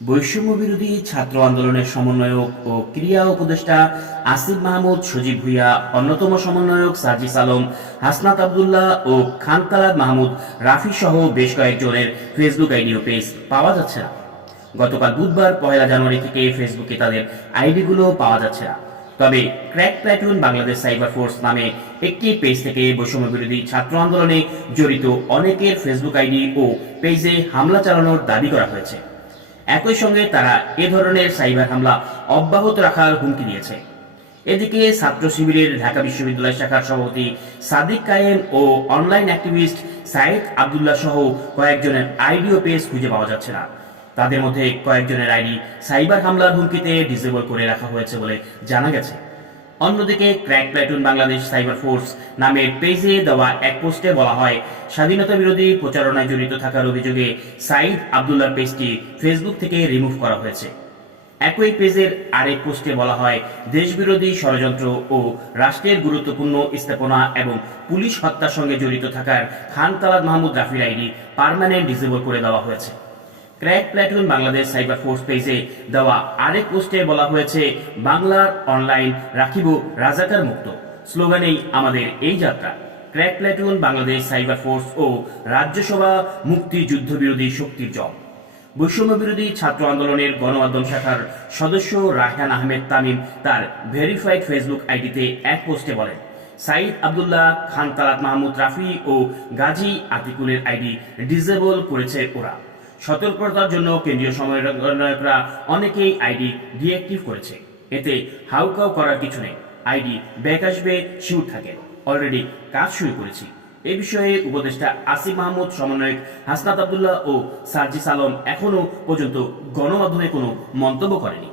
বৈষম্য বিরোধী ছাত্র আন্দোলনের সমন্বয়ক ও ক্রিয়া উপদেষ্টা আসিফ মাহমুদ, সজীব ভুইয়া, অন্যতম সমন্বয়ক সাজিস আলম, হাসনাত আবদুল্লাহ ও খানতালাদ মাহমুদ, রাফি সহ বেশ কয়েকজনের ফেসবুক আইডি ও পেজ পাওয়া যাচ্ছে না। গতকাল বুধবার, পয়লা জানুয়ারি থেকে ফেসবুকে তাদের আইডিগুলো পাওয়া যাচ্ছে না। তবে crack platoon Bangladesh cyber force নামে একটি পেজ থেকে বৈষম্য বিরোধী ছাত্র আন্দোলনে জড়িত অনেকের ফেসবুক আইডি ও পেজে হামলা চালানোর দাবি করা হয়েছে। একই সঙ্গে তারা এ ধরনের সাইবার হামলা অব্যাহত রাখার হুমকি দিয়েছে। এদিকে ছাত্র শিবিরের ঢাকা বিশ্ববিদ্যালয় শাখার সভাপতি সাদিক কায়েম ও অনলাইন অ্যাক্টিভিস্ট সাইদ আবদুল্লাহ সহ কয়েকজনের আইডিও পেজ খুঁজে পাওয়া যাচ্ছে না। তাদের মধ্যে কয়েকজনের আইডি সাইবার হামলার হুমকিতে ডিসেবল করে রাখা হয়েছে বলে জানা গেছে। অন্যদিকে crack platoon Bangladesh cyber force নামের পেজে দেওয়া এক পোস্টে বলা হয়, স্বাধীনতা বিরোধী প্রচারণায় জড়িত থাকার অভিযোগে সাইদ আবদুল্লার পেজটি ফেসবুক থেকে রিমুভ করা হয়েছে। একই পেজের আরেক পোস্টে বলা হয়, দেশবিরোধী ষড়যন্ত্র ও রাষ্ট্রের গুরুত্বপূর্ণ স্থাপনা এবং পুলিশ হত্যার সঙ্গে জড়িত থাকার খান তালাদ মাহমুদ রাফির আইডি পারমানেন্ট ডিসেবল করে দেওয়া হয়েছে। Crack platoon Bangladesh cyber force পেজে দেওয়া আরেক পোস্টে বলা হয়েছে, বাংলার অনলাইন রাখিব রাজাকার মুক্ত। স্লোগানেই আমাদের এই যাত্রা। Crack platoon Bangladesh cyber force ও রাজ্যসভা মুক্তি যুদ্ধবিরোধী শক্তির জব বৈষম্য বিরোধী ছাত্র আন্দোলনের গণমাধ্যম শাখার সদস্য রায়হান আহমেদ তামিম তার ভেরিফাইড ফেসবুক আইডিতে এক পোস্টে বলেন, সাইদ আবদুল্লাহ খান, তালাত মাহমুদ রাফি ও গাজী আতিকুলের আইডি ডিসেবল করেছে ওরা। সতর্কতার জন্য কেন্দ্রীয় সমন্বয়করা অনেকেই আইডি ডিঅ্যাক্টিভ করেছে। এতে হাউকাউ করার কিছু নেই। আইডি ব্যাক আসবে, শিউর থাকে। অলরেডি কাজ শুরু করেছি। এ বিষয়ে উপদেষ্টা আসিফ মাহমুদ, সমন্বয়ক হাসনাত আবদুল্লাহ ও সার্জিস আলম এখনও পর্যন্ত গণমাধ্যমে কোনো মন্তব্য করেনি।